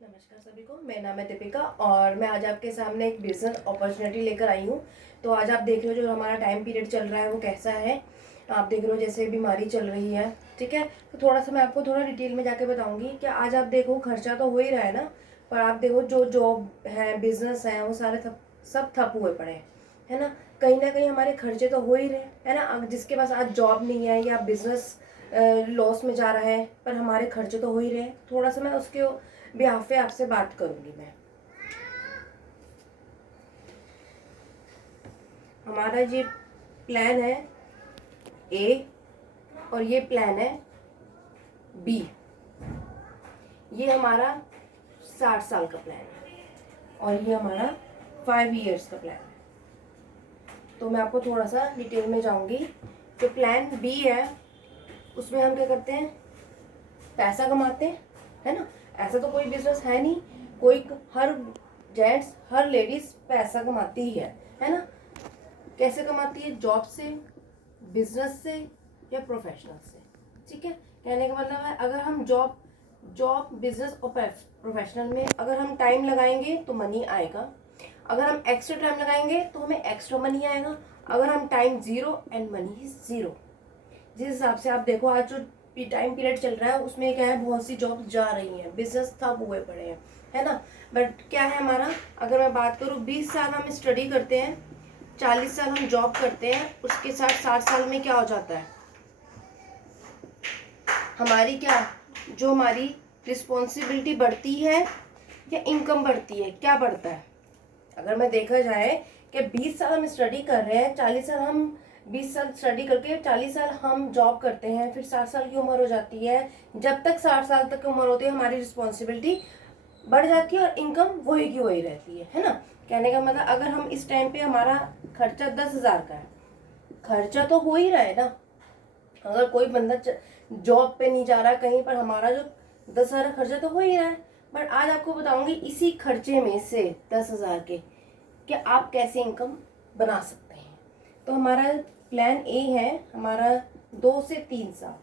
नमस्कार सभी को, मेरा नाम है दीपिका और मैं आज आपके सामने एक बिजनेस अपॉर्चुनिटी लेकर आई हूँ। तो आज आप देख रहे हो जो हमारा टाइम पीरियड चल रहा है वो कैसा है। आप देख रहे हो जैसे बीमारी चल रही है, ठीक है। तो थोड़ा सा मैं आपको थोड़ा डिटेल में जाके बताऊंगी कि आज आप देखो खर्चा तो हो ही रहा है ना, पर आप देखो जो जॉब है, बिजनेस है, वो सारे सब ठप हुए पड़े हैं, है ना। कहीं ना कहीं हमारे खर्चे तो हो ही रहे है ना। जिसके पास आज जॉब नहीं है या बिजनेस लॉस में जा रहा है, पर हमारे खर्चे तो हो ही रहे हैं। थोड़ा सा मैं उसके बिहाफ पे आपसे बात करूंगी। मैं हमारा ये प्लान है ए और ये प्लान है बी। ये हमारा 60 साल का प्लान है और ये हमारा 5 years का प्लान है। तो मैं आपको थोड़ा सा डिटेल में जाऊंगी। जो प्लान बी है उसमें हम क्या करते हैं, पैसा कमाते हैं, है ना। ऐसा तो कोई बिजनेस है नहीं, कोई हर जेंट्स हर लेडीज पैसा कमाती ही है ना। कैसे कमाती है? जॉब से, बिजनेस से या प्रोफेशनल से, ठीक है। कहने का मतलब है अगर हम जॉब बिजनेस और प्रोफेशनल में अगर हम टाइम लगाएंगे तो मनी आएगा। अगर हम एक्स्ट्रा टाइम लगाएंगे तो हमें एक्स्ट्रा मनी आएगा। अगर हम time zero and money zero. जिस हिसाब से आप देखो आज जो टाइम पीरियड चल रहा है उसमें क्या है, बहुत सी जॉब जा रही हैं, बिजनेस ठप हुए पड़े हैं, है ना। बट क्या है हमारा, अगर मैं बात करूँ 20 साल हम स्टडी करते हैं, 40 साल हम जॉब करते हैं, उसके साथ 60 साल में क्या हो जाता है हमारी, क्या जो हमारी रिस्पॉन्सिबिलिटी बढ़ती है या इनकम बढ़ती है, क्या बढ़ता है? अगर मैं देखा जाए कि 20 साल हम स्टडी कर रहे हैं, 40 साल हम 20 साल स्टडी करके 40 साल हम जॉब करते हैं, फिर 60 साल की उम्र हो जाती है। जब तक 60 साल तक की उम्र होती है हमारी रिस्पॉन्सिबिलिटी बढ़ जाती है और इनकम वही की वही रहती है ना। कहने का मतलब अगर हम इस टाइम पे हमारा खर्चा 10 हजार का है, खर्चा तो हो ही रहा है ना। अगर कोई बंदा जॉब पे नहीं जा रहा कहीं पर, हमारा जो 10 हजार खर्चा तो हो ही रहा है। बट आज आपको बताऊंगी इसी खर्चे में से 10 हजार के कि आप कैसे इनकम बना सकते हैं। तो हमारा प्लान ए है, हमारा 2 से 3 साल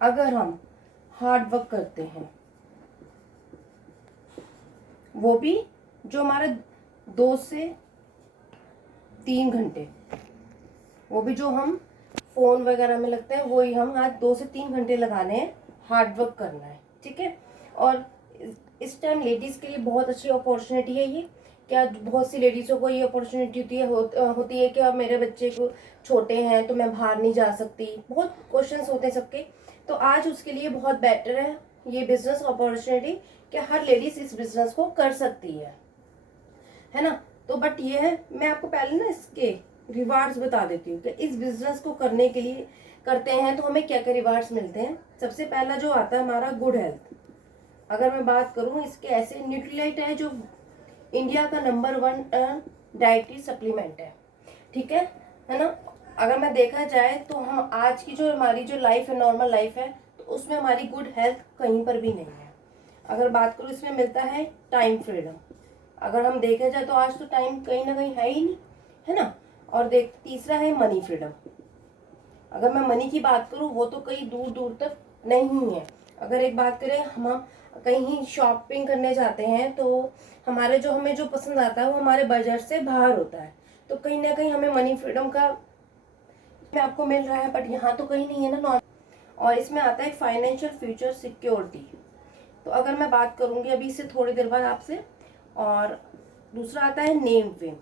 अगर हम हार्ड वर्क करते हैं, वो भी जो हमारा 2 से 3 घंटे, वो भी जो हम फोन वगैरह में लगते हैं वही हम आज 2 से 3 घंटे लगाने हैं, हार्ड वर्क करना है, ठीक है। और इस टाइम लेडीज के लिए बहुत अच्छी अपॉर्चुनिटी है ये। क्या बहुत सी लेडीज़ों को ये अपॉर्चुनिटी होती है कि अब मेरे बच्चे को छोटे हैं तो मैं बाहर नहीं जा सकती, बहुत क्वेश्चंस होते हैं सबके। तो आज उसके लिए बहुत बेटर है ये बिजनेस अपॉर्चुनिटी कि हर लेडीज इस बिजनेस को कर सकती है ना। तो बट ये है, मैं आपको पहले ना इसके रिवार्ड्स बता देती हूँ कि इस बिजनेस को करने के लिए करते हैं तो हमें क्या क्या रिवार्ड्स मिलते हैं। सबसे पहला जो आता है हमारा गुड हेल्थ। अगर मैं बात करूँ इसके, ऐसे न्यूट्रीलाइट है जो इंडिया का नंबर 1 डाइटरी सप्लीमेंट है, ठीक है ना। अगर मैं देखा जाए तो हम आज की जो हमारी जो लाइफ है, नॉर्मल लाइफ है, तो उसमें हमारी गुड हेल्थ कहीं पर भी नहीं है। अगर बात करूँ इसमें मिलता है टाइम फ्रीडम। अगर हम देखा जाए तो आज तो टाइम कहीं ना कहीं है ही नहीं, है ना। और देख तीसरा है मनी फ्रीडम। अगर मैं मनी की बात करूँ वो तो कहीं दूर दूर तक नहीं है। अगर एक बात करें, हम कहीं शॉपिंग करने जाते हैं तो हमारे जो हमें जो पसंद आता है वो हमारे बजट से बाहर होता है, तो कहीं ना कहीं हमें मनी फ्रीडम का में आपको मिल रहा है, बट यहाँ तो कहीं नहीं है ना। और इसमें आता है फाइनेंशियल फ्यूचर सिक्योरिटी। तो अगर मैं बात करूँगी अभी से थोड़ी देर बाद आपसे। और दूसरा आता है नेम फेम।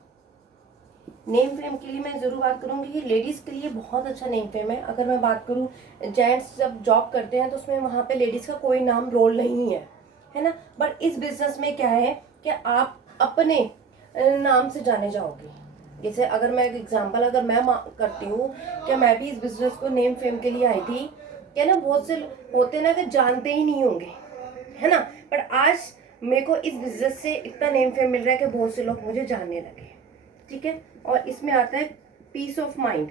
नेम फेम के लिए मैं ज़रूर बात करूँगी, ये लेडीज़ के लिए बहुत अच्छा नेम फेम है। अगर मैं बात करूँ, जेंट्स जब जॉब करते हैं तो उसमें वहाँ पे लेडीज़ का कोई नाम रोल नहीं है ना। बट इस बिजनेस में क्या है कि आप अपने नाम से जाने जाओगे। जैसे अगर मैं एक एग्जांपल अगर मैं करती हूँ कि मैं भी इस बिजनेस को नेम फेम के लिए आई थी, क्या ना बहुत से होते ना कि जानते ही नहीं होंगे, है ना। पर आज मेरे को इस बिजनेस से इतना नेम फेम मिल रहा है कि बहुत से लोग मुझे जानने लगे, ठीक है। और इसमें आता है पीस ऑफ माइंड,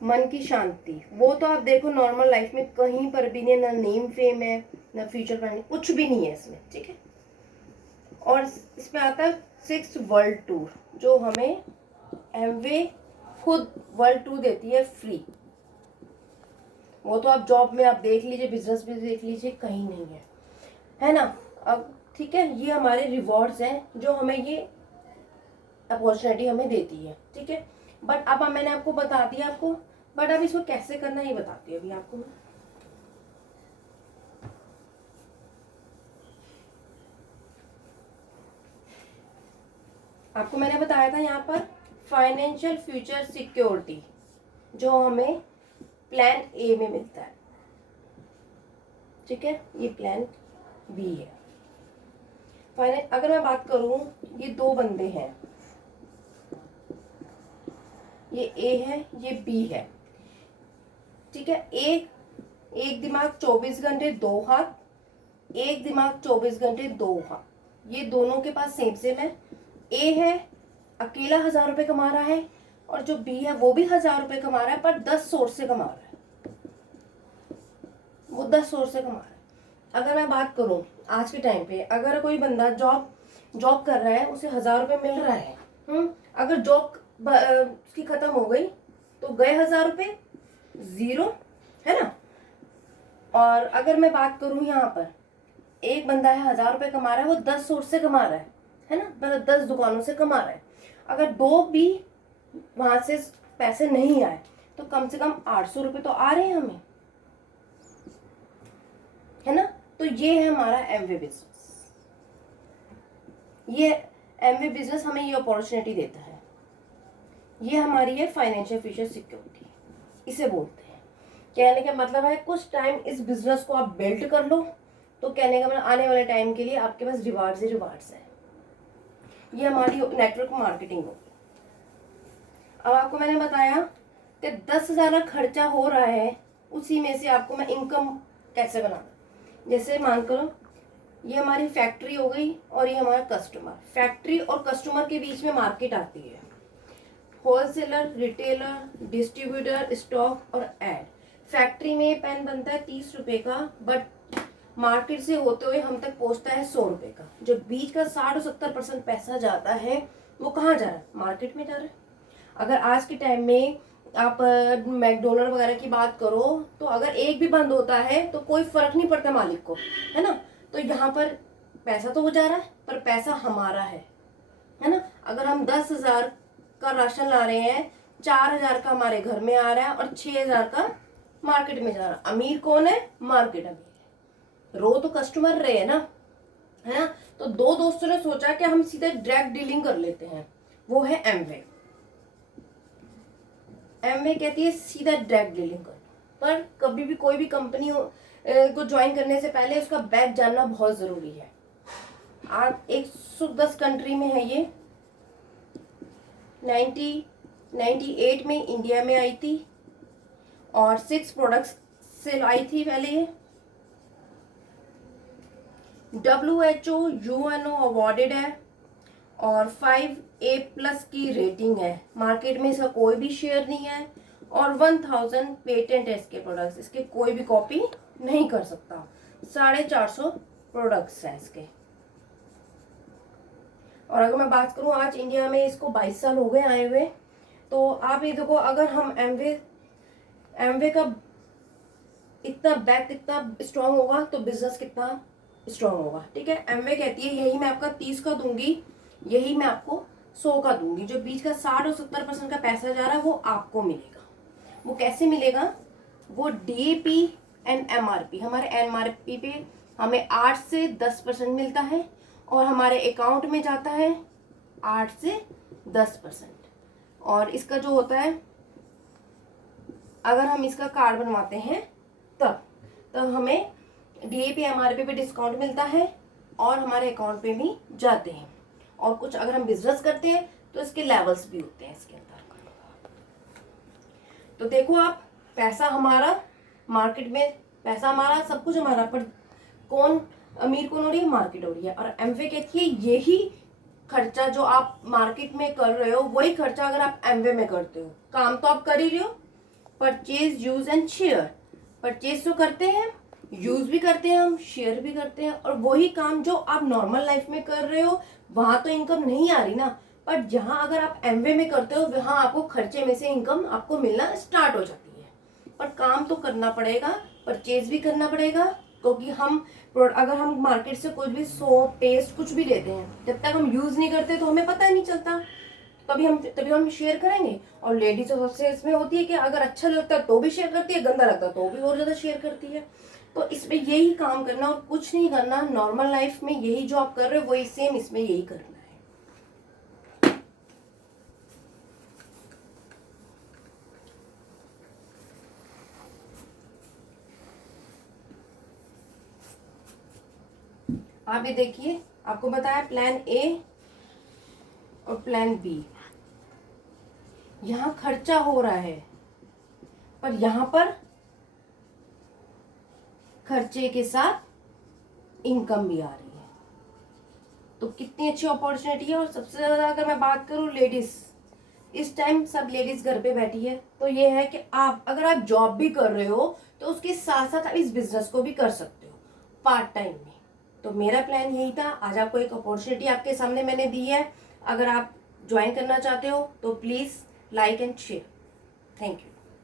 मन की शांति। वो तो आप देखो नॉर्मल लाइफ में कहीं पर भी नहीं, ना नेम फेम है ना फ्यूचर प्लानिंग, कुछ भी नहीं है इसमें, ठीक है। और इसमें आता है 6 वर्ल्ड टूर, जो हमें एमवे खुद वर्ल्ड टूर देती है फ्री। वो तो आप जॉब में आप देख लीजिए, बिजनेस में देख लीजिए, कहीं नहीं है ना। अब ठीक है, ये हमारे रिवॉर्ड्स हैं जो हमें ये अपॉर्चुनिटी हमें देती है, ठीक है। बट अब मैंने आपको बता दिया आपको, बट अब इसको कैसे करना है ये बताती हूँ अभी आपको मैं। आपको मैंने बताया था यहाँ पर फाइनेंशियल फ्यूचर सिक्योरिटी जो हमें प्लान ए में मिलता है, ठीक है। ये प्लान बी है। अगर मैं बात करूं, ये दो बंदे हैं, ये ए है, ये बी है, ठीक है। एक दिमाग 24 घंटे 2 हाथ, एक दिमाग 24 घंटे 2 हाथ, ये दोनों के पास सेम सेम है। ए है अकेला 1000 रुपये कमा रहा है, और जो बी है वो भी 1000 रुपये कमा रहा है, पर 10 सोर्स से कमा रहा है, वो 10 सोर्स से कमा रहा है। अगर मैं बात करूं आज के टाइम पे, अगर कोई बंदा जॉब कर रहा है, उसे 1000 रुपये मिल रहा है, अगर जॉब उसकी खत्म हो गई तो गए 1000 रुपये, जीरो, है ना। और अगर मैं बात करूं यहाँ पर, एक बंदा है 1000 रुपये कमा रहा है, वो 10 सोर्स से कमा रहा है ना, मतलब 10 दुकानों से कमा रहा है। अगर दो भी वहां से पैसे नहीं आए तो कम से कम 800 रुपये तो आ रहे हैं हमें, है ना। तो ये है हमारा एमवे बिजनेस। ये एमवे बिजनेस हमें ये अपॉर्चुनिटी देता है। ये हमारी है फाइनेंशियल फ्यूचर सिक्योरिटी, इसे बोलते हैं। कहने का मतलब है कुछ टाइम इस बिजनेस को आप बिल्ड कर लो, तो कहने का मतलब आने वाले टाइम के लिए आपके पास रिवार्ड्स ही रिवार्ड्स है। ये हमारी नेटवर्क मार्केटिंग होगी। अब आपको मैंने बताया कि 10,000 खर्चा हो रहा है, उसी में से आपको मैं इनकम कैसे बनाना। जैसे मान करो ये हमारी फैक्ट्री हो गई और ये हमारा कस्टमर। फैक्ट्री और कस्टमर के बीच में मार्केट आती है, होलसेलर, रिटेलर, डिस्ट्रीब्यूटर, स्टॉक और एड। फैक्ट्री में पेन बनता है 30 रुपये का, बट मार्केट से होते हुए हम तक पहुंचता है 100 रुपये का। जो बीच का 60-70% पैसा जाता है वो कहाँ जा रहा है? मार्केट में जा रहा है। अगर आज के टाइम में आप मैकडोनल्ड वगैरह की बात करो तो अगर एक भी बंद होता है तो कोई फर्क नहीं पड़ता मालिक को, है ना। तो यहाँ पर पैसा तो हो जा रहा है, पर पैसा हमारा है ना। अगर हम 10,000 का राशन ला रहे हैं, 4,000 का हमारे घर में आ रहा है और 6,000 का मार्केट में जा रहा है। अमीर कौन है? मार्केट अमीर है, रो तो कस्टमर रहे है ना, है ना। तो दो दोस्तों ने सोचा कि हम सीधे डायरेक्ट डीलिंग कर लेते हैं, वो है एमवे। एमवे कहती है सीधा डायरेक्ट डीलिंग कर। पर कभी भी कोई भी कंपनी को ज्वाइन करने से पहले उसका बैक जानना बहुत जरूरी है। आप 110 कंट्री में है ये। 1998 में इंडिया में आई थी और 6 प्रोडक्ट्स से आई थी पहले ये। WHO UNO अवॉर्डेड है और 5A+ की रेटिंग है। मार्केट में इसका कोई भी शेयर नहीं है और 1000 पेटेंट है इसके प्रोडक्ट्स। इसके कोई भी कॉपी नहीं कर सकता। 450 प्रोडक्ट्स हैं इसके। और अगर मैं बात करूं आज इंडिया में इसको 22 साल हो गए आए हुए, तो आप ये देखो, अगर हम एमवे का इतना बैक इतना स्ट्रांग होगा तो बिजनेस कितना स्ट्रांग होगा, ठीक है। एमवे कहती है यही मैं आपका 30 का दूंगी, यही मैं आपको 100 का दूंगी। जो बीच का 60 और 70% का पैसा जा रहा है वो आपको मिलेगा। वो कैसे मिलेगा? वो DAP एंड MRP, हमारे MRP पे हमें 8 से 10% मिलता है और हमारे अकाउंट में जाता है 8 से 10%। और इसका जो होता है, अगर हम इसका कार्ड बनवाते हैं तब हमें DAP MRP पे डिस्काउंट मिलता है और हमारे अकाउंट पे भी जाते हैं। और कुछ अगर हम बिजनेस करते हैं तो इसके लेवल्स भी होते हैं इसके अंदर। तो देखो आप, पैसा हमारा, मार्केट में पैसा हमारा, सब कुछ हमारा, पर कौन अमीर कौन हो रही है? मार्केट हो रही है। और एमवे कहती है यही खर्चा जो आप मार्केट में कर रहे हो वही खर्चा अगर आप एमवे में करते हो। काम तो आप कर ही रहे हो, purchase, use and share. Purchase तो करते हैं, यूज भी करते हैं, हम शेयर भी करते हैं। और वही काम जो आप नॉर्मल लाइफ में कर रहे हो वहां तो इनकम नहीं आ रही ना, पर जहां अगर आप एमवे में करते हो वहां आपको खर्चे में से इनकम आपको मिलना स्टार्ट हो जाती है। पर काम तो करना पड़ेगा, परचेज भी करना पड़ेगा, क्योंकि अगर हम मार्केट से कुछ भी सोप पेस्ट कुछ भी लेते हैं, जब तक हम यूज नहीं करते तो हमें पता ही नहीं चलता। तभी हम शेयर करेंगे। और लेडीज तो सबसे इसमें होती है कि अगर अच्छा लगता है तो भी शेयर करती है, गंदा लगता है तो भी और ज्यादा शेयर करती है। तो इसमें यही काम करना और कुछ नहीं करना। नॉर्मल लाइफ में यही जो आप कर रहे हो वही सेम इसमें यही करना है। आप ये देखिए, आपको बताया प्लान ए और प्लान बी। यहां खर्चा हो रहा है, पर यहां पर खर्चे के साथ इनकम भी आ रही है। तो कितनी अच्छी अपॉर्चुनिटी है। और सबसे ज्यादा अगर मैं बात करूं लेडीज, इस टाइम सब लेडीज घर पे बैठी है, तो ये है कि अगर आप जॉब भी कर रहे हो तो उसके साथ साथ आप इस बिजनेस को भी कर सकते हो पार्ट टाइम में। तो मेरा प्लान यही था। आज आपको एक अपॉर्चुनिटी आपके सामने मैंने दी है। अगर आप ज्वाइन करना चाहते हो तो please like and share. Thank you.